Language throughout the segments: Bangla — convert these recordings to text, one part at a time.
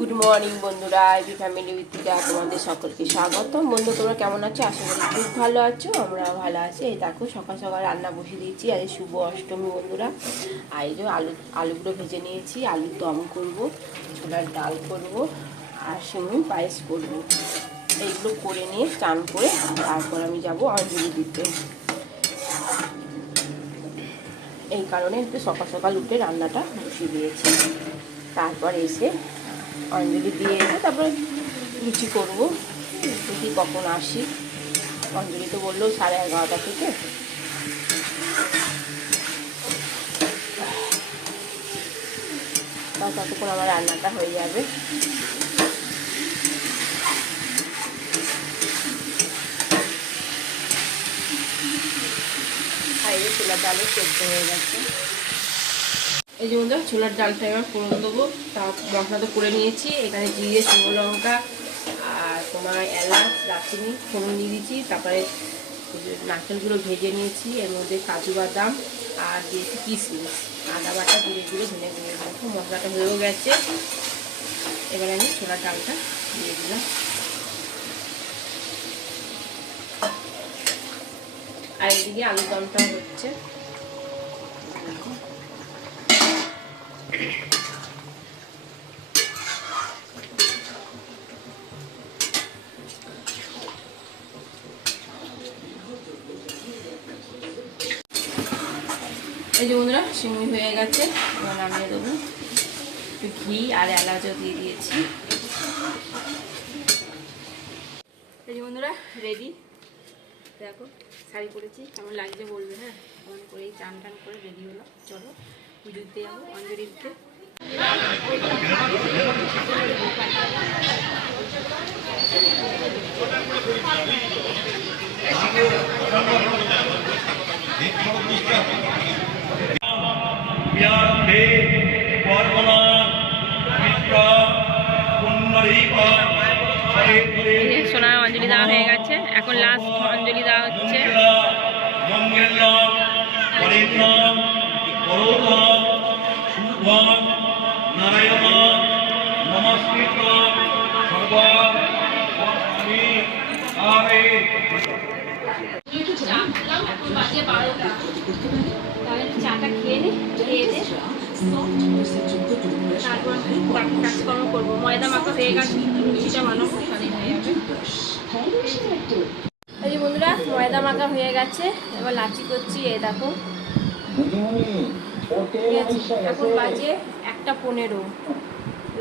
গুড মর্নিং বন্ধুরা আইবি ফ্যামিলি থেকে তোমাদের সকলকে স্বাগত বন্ধু, তোমরা কেমন আছো? আশা করি খুব ভালো আছো, আমরা ভালো আছি। এই দেখো, সকাল সকাল রান্না বসিয়ে দিয়েছি, আজ শুভ অষ্টমী বন্ধুরা। যে আলু, আলুগুলো ভেজে নিয়েছি, আলুর দম করব, ছোলার ডাল করব, আর সিমুই পায়েস করব। এইগুলো করে নিয়ে চান করে তারপর আমি যাব অঞ্জলি দিতে। এই কারণে একটু সকাল সকাল উঠে রান্নাটা বসিয়ে দিয়েছি। তারপর এসে অঞ্জলি দিয়ে এসে তারপরে লুচি করব। দেখি কখন আসি? অঞ্জলি তো বলল সাড়ে এগারোটা থেকে। ততক্ষণ আমার রান্নাটা হয়ে যাবে। আর এই ডালও সেদ্ধ হয়ে গেছে। এই যে বন্ধুরা, ছোলার ডালটা এবার ফোড়ন দেবো। তা মশলা তো করে নিয়েছি। এখানে জিরে, শুকনো লঙ্কা আর তোমার এলাচ, দারচিনি ফোড়ন দিয়ে দিয়েছি। তারপরে নারকেলগুলো ভেজে নিয়েছি। এর মধ্যে কাজু বাদাম আর দিয়েছি কিশমিশ আদা বাটা ধীরে ধীরে ধনে ধনে রাখব মশলাটা হয়েও গেছে। এবার আমি ছোলার ডালটা দিয়ে দিলাম। আর এদিকে আলুর দমটাও হচ্ছে। এই যে বন্ধুরা, সিমুই হয়ে গেছে। এবার নামিয়ে দেবো। একটু ঘি আর এলাচও দিয়ে দিয়েছি। এই যে বন্ধুরা রেডি দেখো, শাড়ি পরেছি। কেমন লাগছে বলবে হ্যাঁ? কেমন করেই চান টান করে রেডি হলো চলো। পুজো সোনার অঞ্জলি দেওয়া হয়ে গেছে। এখন লাস্ট অঞ্জলি দেওয়া হচ্ছে। তাহলে চাটা খেয়ে নি খেয়ে দে তারপর কাজকর্ম করব ময়দা মাখা হয়ে গেছে লুচিটা বানাবো যাবে এই বন্ধুরা, ময়দা মাখা হয়ে গেছে। এবার লাচি করছি, এই দেখো। এখন বাজে একটা পনেরো।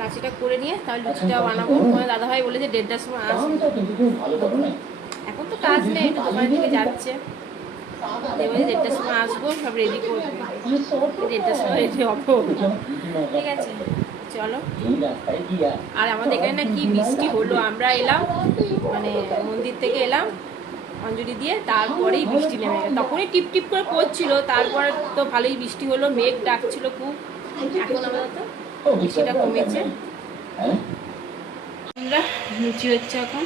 লাচিটা করে নিয়ে তাহলে লুচিটা বানাবো। তোমার দাদাভাই বলে যে দেড়টার সময় আসবে। এখন তো কাজ নেই একটু দোকানের দিকে যাচ্ছে। এবারে দেড়টার সময় আসব সব রেডি করবে দেড়টার সময় রেডি হব। ঠিক আছে চলো। আর আমাদের এখানে না কি বৃষ্টি হলো? আমরা এলাম মানে মন্দির থেকে এলাম। অঞ্জলি দিয়ে তারপরেই বৃষ্টি নেমে গেল তখনই টিপ টিপ করে পড়ছিল, তারপরে তো ভালোই বৃষ্টি হলো, মেঘ ডাকছিল খুব। এখন আপাতত বৃষ্টিটা কমেছে। আমরা লুচি হচ্ছে এখন।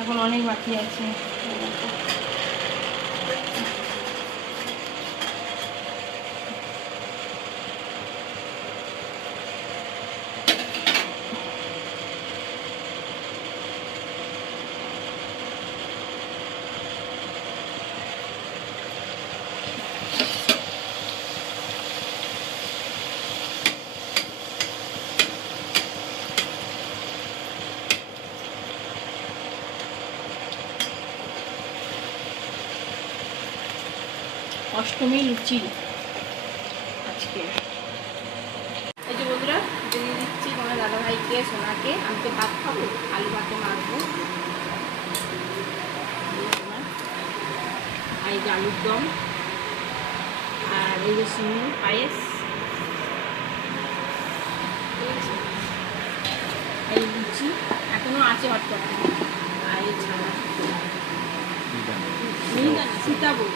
এখন অনেক বাকি আছে। অষ্টমী লুচি আজকে। এই যে বন্ধুরা দিয়ে দিচ্ছি তোমার দাদাভাইকে সোনাকে। আমি তো ভাত খাব আলু ভাতে মাখবো। এই আর এই যে আলুর দম আর এই যে সিমু পায়েস। ঠিক আছে এই লুচি এখনও আছে হটপট। আর এই সীতাভোগ সীতাভোগ।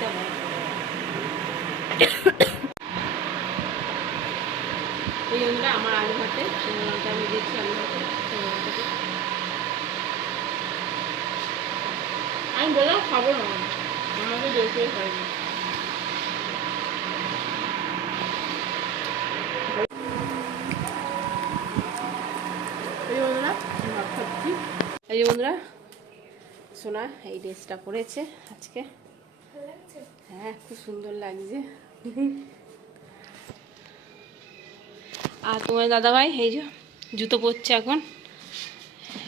এই জন্য আমার আলু ভাতে আমি আলু ভাতে আমি বললাম খাব না আমাকে এই বন্ধুরা, সোনা এই ড্রেসটা পরেছে আজকে। হ্যাঁ খুব সুন্দর লাগছে। আর তোমার দাদাভাই, এই যে জুতো পরছে এখন।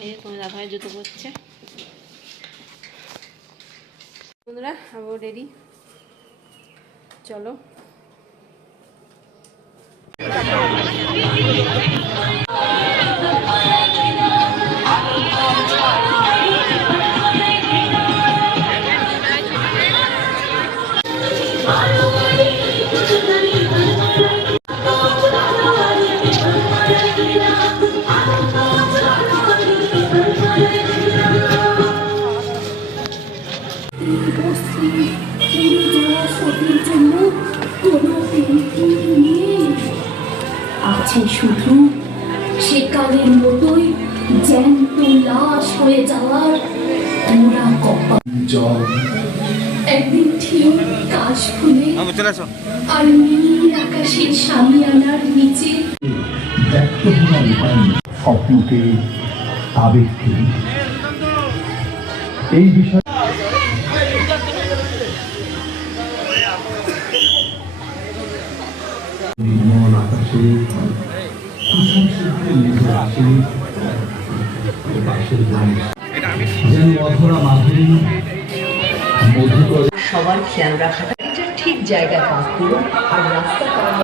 এই যে তোমার দাদাভাই জুতো পরছে। বন্ধুরা আবার রেডি চলো। আছে শুধু। সেকালের মতোই জ্যান্ত লাশ হয়ে যাওয়ার মোরা কপা জল। একদিন ঠিক কাশ ফুলে আর নীল আকাশের সামিয়ানার নিচে। স্বপ্নকে আবেগকে। এই বিষয়ে খেয়াল রাখাটা ঠিক জায়গায় পাস করুন আর রাস্তা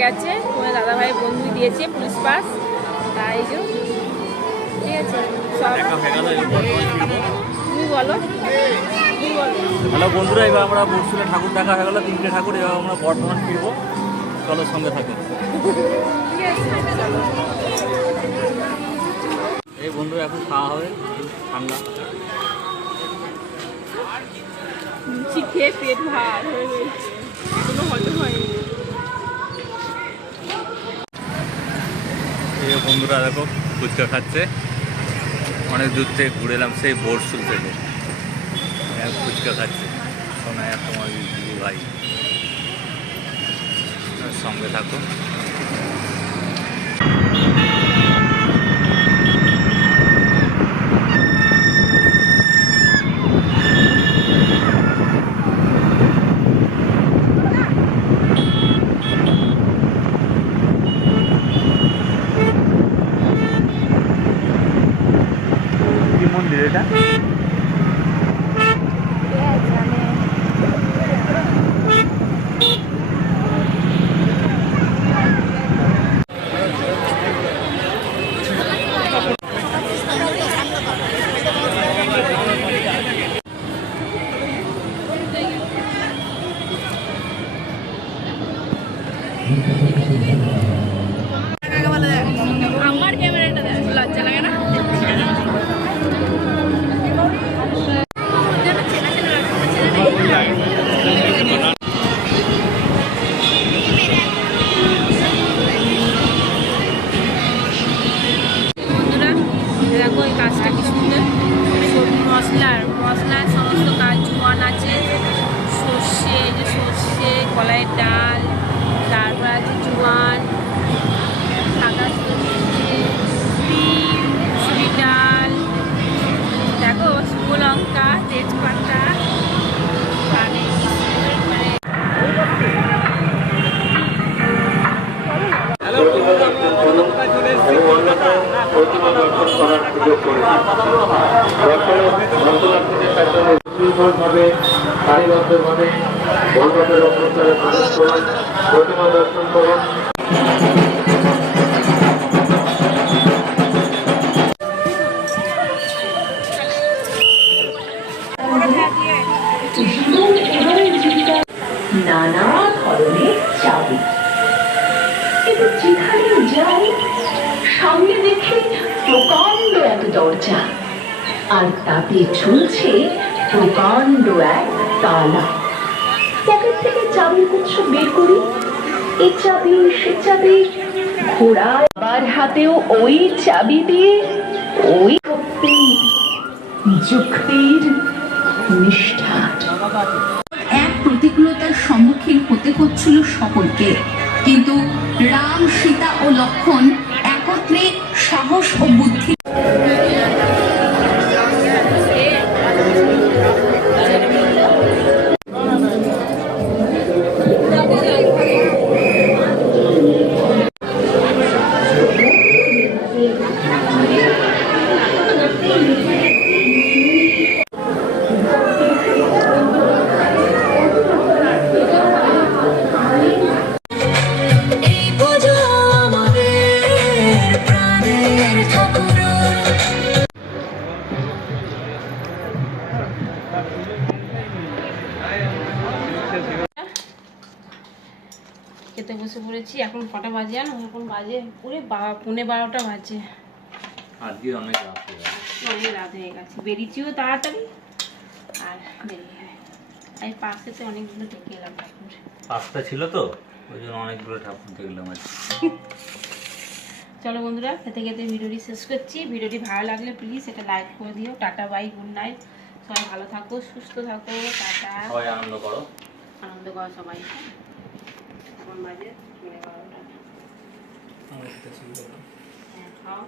গেছে তোমার দাদাভাই বন্ধু দিয়েছে পুলিশ পাস। তাই যে ঠিক আছে সব তুমি বলো হ্যালো বন্ধুরা এবার আমরা বর্ষুলে ঠাকুর দেখা হয়ে গেল তিনটে ঠাকুর এবার আমরা বর্ধমান ফিরবো। চলো সঙ্গে আছে এই বন্ধুরা এখন খাওয়া হবে ঠান্ডা। খেয়ে পেট ভার হয়ে গেছে এই বন্ধুরা দেখো, ফুচকা খাচ্ছে। অনেক দূর থেকে ঘুরে এলাম সেই বোরসুল থেকে। ফুচকা খাচ্ছে। সোনায় তোমার ভাই। সঙ্গে থাকো সর্ষে কলাইয়ের ডাল তারপর আছে জোয়ান সাদা সর্ষে ডিম মুসুরি ডাল দেখো শুকনো লঙ্কা তেজপাতা মানে মানে প্রতিমা দর্শন করার সুযোগ করেছি সুশৃঙ্খলভাবে সারিবদ্ধভাবে ভগবতের অভ্যন্তরে প্রবেশ করুন প্রতিমা দর্শন করুন নানা ধরনের চাবি। যেখানে যাই প্রকাণ্ড দরজা। আর তাতে ঝুলছে প্রকাণ্ড এক তালা। পকেট থেকে চাবির গুচ্ছ বের করি। এ চাবি, সে চাবি ঘোড়া আবার হাতেও ওই চাবি দিয়ে ওই শক্তির, যুক্তির নিষ্ঠার এক প্রতিকূলতার সম্মুখীন হতে হচ্ছিল সকলকে। কিন্তু রাম, সীতা ও লক্ষণ একত্রে সাহস ও বুদ্ধি বসে পড়েছি এখন কটা বাজে জানো? এখন বাজে? পুরে পৌনে বারোটা বাজে। আজকে অনেক রাত হয়ে গেছে। অনেক রাত হয়ে গেছে। বেরিয়েছিও তাড়াতাড়ি। আর দেরি হয় আমি পাশেতে অনেকগুলো ডেকে এলাম ঠাকুর। পাঁচটা ছিল তো ওই জন্য অনেকগুলো ঠাকুর দেখলাম আজ চলো বন্ধুরা খেতে খেতে ভিডিওটি শেষ করছি। ভিডিওটি ভালো লাগলে প্লিজ এটা লাইক করে দিও। টাটা বাই গুড নাইট সবাই ভালো থাকো সুস্থ থাকো টাটা। সবাই আনন্দ করো। আনন্দ করো সবাই। এখন বাজে পৌনে বারোটা হ্যাঁ খাও